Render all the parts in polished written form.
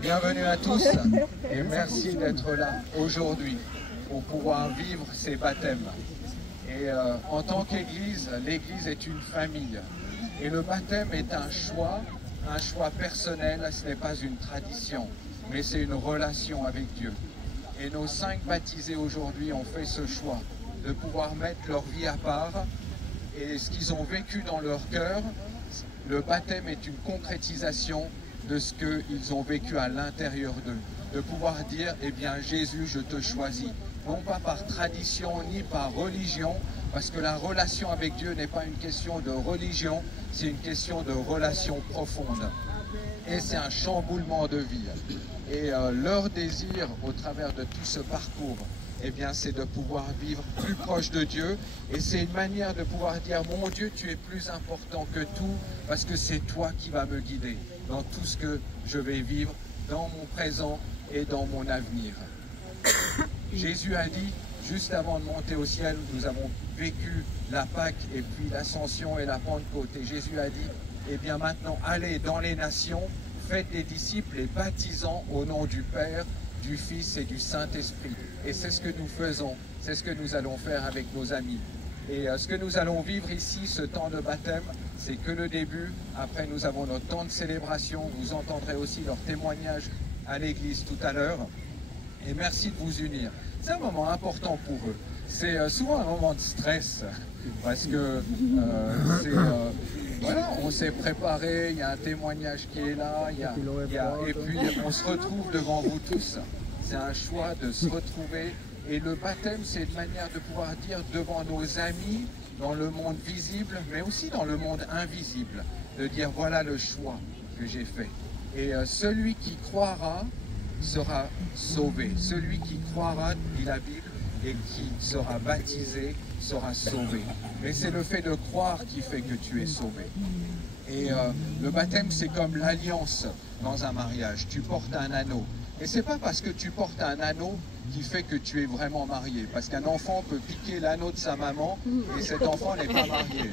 Bienvenue à tous et merci d'être là aujourd'hui pour pouvoir vivre ces baptêmes. Et en tant qu'Église, l'Église est une famille. Et le baptême est un choix personnel, ce n'est pas une tradition, mais c'est une relation avec Dieu. Et nos 5 baptisés aujourd'hui ont fait ce choix de pouvoir mettre leur vie à part et ce qu'ils ont vécu dans leur cœur. Le baptême est une concrétisation de ce qu'ils ont vécu à l'intérieur d'eux, de pouvoir dire, eh bien Jésus, je te choisis, non pas par tradition ni par religion, parce que la relation avec Dieu n'est pas une question de religion, c'est une question de relation profonde. Et c'est un chamboulement de vie. Et leur désir au travers de tout ce parcours, eh bien, c'est de pouvoir vivre plus proche de Dieu. Et c'est une manière de pouvoir dire, mon Dieu, tu es plus important que tout, parce que c'est toi qui vas me guider dans tout ce que je vais vivre, dans mon présent et dans mon avenir. Jésus a dit, juste avant de monter au ciel, nous avons vécu la Pâque et puis l'Ascension et la Pentecôte. Et Jésus a dit, eh bien maintenant, allez dans les nations, faites des disciples et baptisant au nom du Père, du Fils et du Saint-Esprit. Et c'est ce que nous faisons, c'est ce que nous allons faire avec nos amis. Et ce que nous allons vivre ici, ce temps de baptême, c'est que le début. Après, nous avons notre temps de célébration. Vous entendrez aussi leur témoignage à l'église tout à l'heure. Et merci de vous unir. C'est un moment important pour eux. C'est souvent un moment de stress, parce que voilà, on s'est préparé, il y a un témoignage qui est là, et puis on se retrouve devant vous tous. C'est un choix de se retrouver. Et le baptême, c'est une manière de pouvoir dire devant nos amis, dans le monde visible, mais aussi dans le monde invisible, de dire voilà le choix que j'ai fait. Et celui qui croira sera sauvé. Celui qui croira, dit la Bible, et qui sera baptisé sera sauvé. Mais c'est le fait de croire qui fait que tu es sauvé. Et le baptême, c'est comme l'alliance dans un mariage. Tu portes un anneau. Et c'est pas parce que tu portes un anneau qui fait que tu es vraiment marié. Parce qu'un enfant peut piquer l'anneau de sa maman et cet enfant n'est pas marié.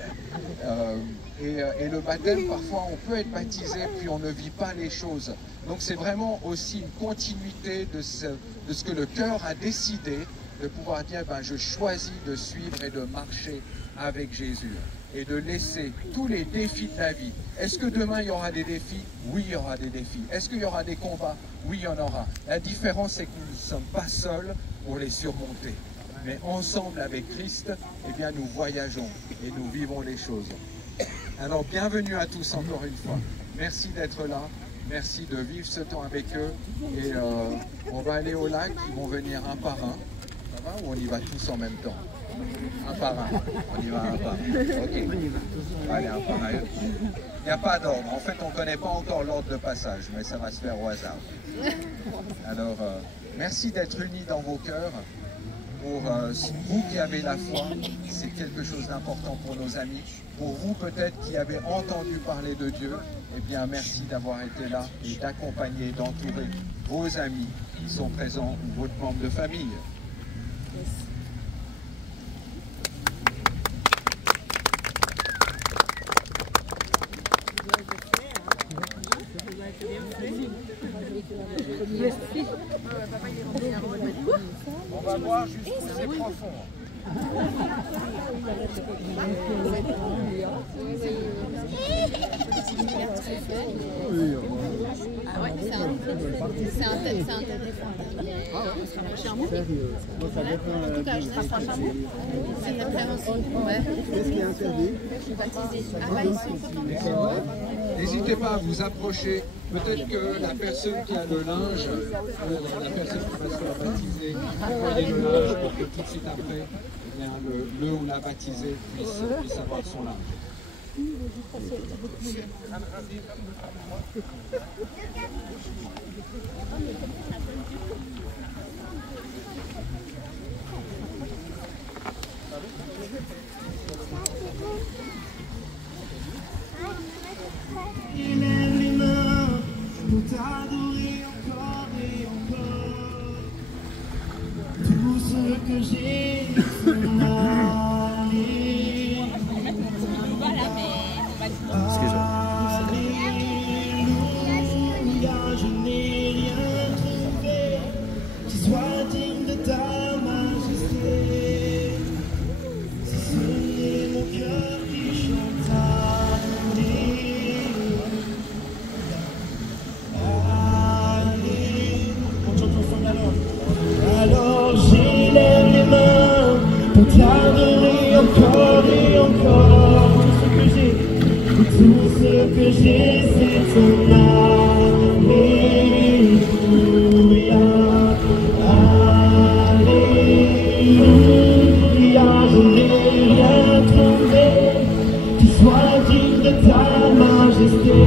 Et le baptême, parfois, on peut être baptisé puis on ne vit pas les choses. Donc c'est vraiment aussi une continuité de ce que le cœur a décidé de pouvoir dire, ben, je choisis de suivre et de marcher avec Jésus et de laisser tous les défis de la vie. Est-ce que demain il y aura des défis? Oui, il y aura des défis. Est-ce qu'il y aura des combats? Oui, il y en aura. La différence, c'est que nous ne sommes pas seuls pour les surmonter. Mais ensemble avec Christ, eh bien, nous voyageons et nous vivons les choses. Alors, bienvenue à tous encore une fois. Merci d'être là. Merci de vivre ce temps avec eux. Et on va aller au lac. Ils vont venir un par un. Ça va ou on y va tous en même temps? Un par un. On y va un par un. Ok. On va aller un par un. Il n'y a pas d'ordre. En fait, on ne connaît pas encore l'ordre de passage, mais ça va se faire au hasard. Alors, merci d'être unis dans vos cœurs. Pour vous qui avez la foi, c'est quelque chose d'important pour nos amis. Pour vous peut-être qui avez entendu parler de Dieu, eh bien merci d'avoir été là et d'accompagner, d'entourer vos amis qui sont présents ou votre membre de famille. On va voir jusqu'où c'est profond. Ah ouais, c'est un téléphone. En tout cas, je n'ai pas chambre. C'est ouais. Qu'est-ce qui est interdit? Ah bah, ils sont N'hésitez pas à vous approcher. Peut-être que la personne qui a le linge, la personne qui va se faire baptiser, envoyer le linge pour que tout de suite après, eh bien, le ou la baptisée puisse avoir son linge. T'adorer encore et encore. Tout ce que j'ai, son Alléluia, je n'ai rien trouvé qui soit digne de ta majesté. Si ce n'est mon cœur qui chante alors j'élève les mains pour t'adorer encore et encore. Tout ce que j'ai, c'est ton Alléluia. Alléluia, je n'ai rien trouvé qui soit digne de ta majesté.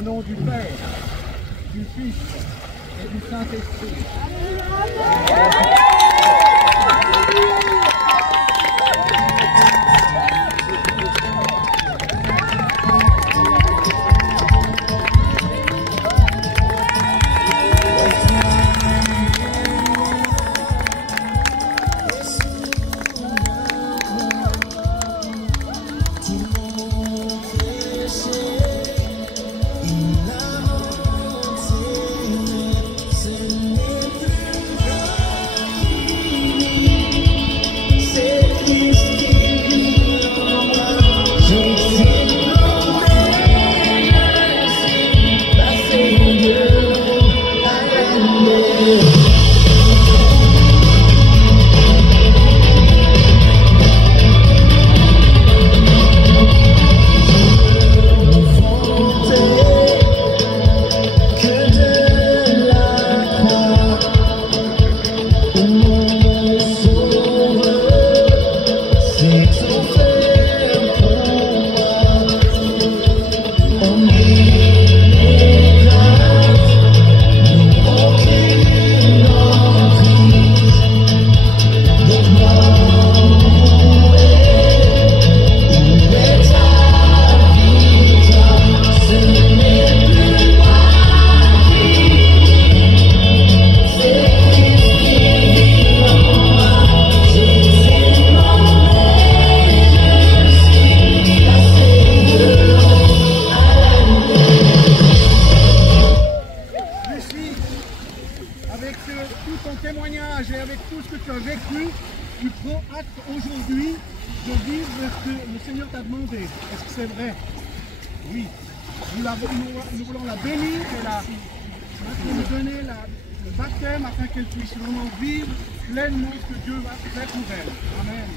Au nom du Père, du Fils et du Saint-Esprit. Et avec tout ce que tu as vécu, tu prends acte aujourd'hui de vivre ce que le Seigneur t'a demandé. Est-ce que c'est vrai? Oui. Nous voulons la bénir et nous donner le baptême afin qu'elle puisse vraiment vivre pleinement ce que Dieu va faire pour elle. Amen.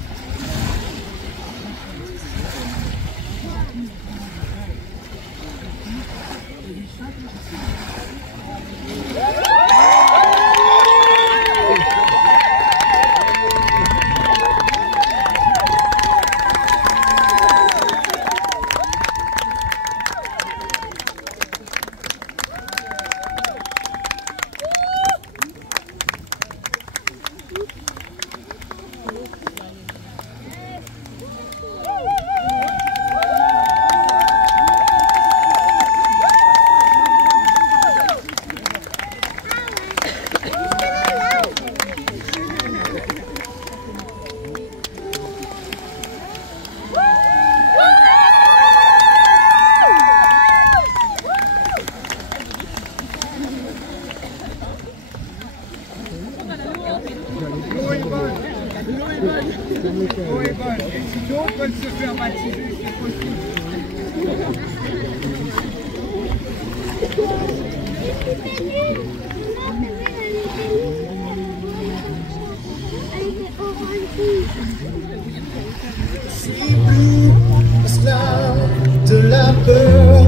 Si d'autres veulent se faire baptiser, c'est possible. Je suis plus esclave de la peur.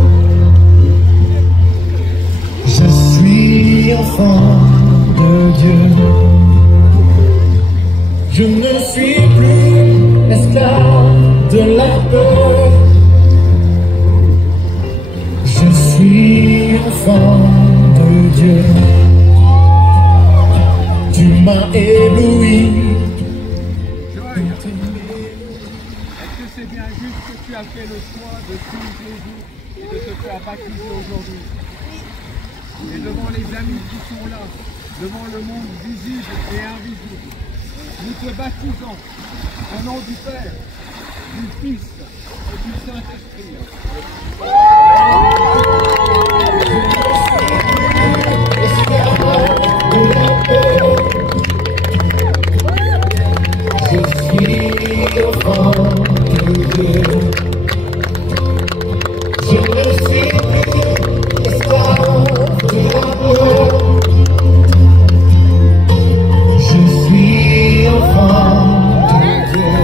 Je suis enfant de Dieu. Je ne suis plus esclave de la peur. Je suis enfant de Dieu. Tu m'as ébloui. Est-ce que c'est bien juste que tu as fait le choix de suivre Jésus et de te faire baptiser aujourd'hui? Et devant les amis qui sont là, devant le monde visible et invisible, nous te baptisons au nom du Père, du Fils et du Saint-Esprit. Je suis enfant de Dieu. Je ne suis plus esclave de la peur. Je suis enfant de Dieu.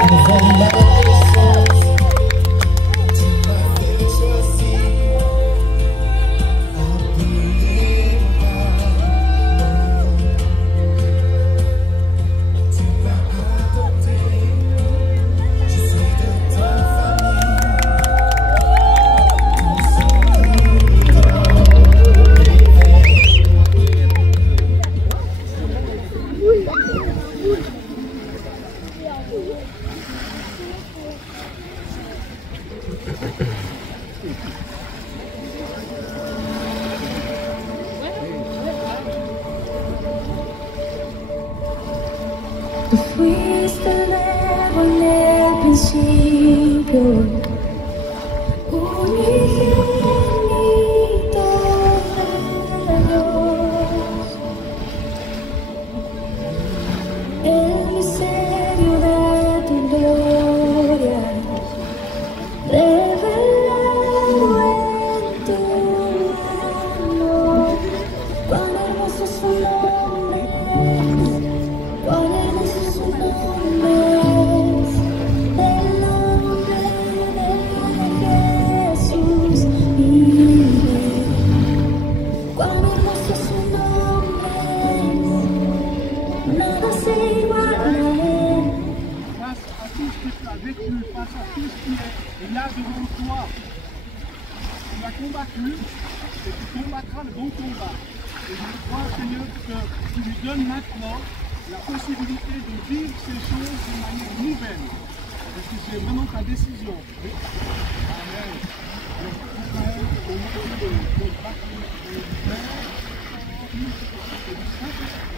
Avant ma naissance, Tú fuiste el verbo en el principio, unigénito de Dios. El misterio de tu gloria, revelado en tu amor. Cuán hermoso es su nombre, cuán hermoso es su nombre, el nombre de Jesús vive. Cuán hermoso es su nombre, nada se iguala a él. Face à tout ce que tu as vécu, face à tout ce qui est là devant toi, tu as combattu et tu combattras le bon combat. Et je crois, Seigneur, que tu lui donnes maintenant la possibilité de vivre ces choses d'une manière nouvelle. Parce que c'est vraiment ta décision. Amen. Au nom de notre baptême du Père, du Fils et du Saint-Esprit.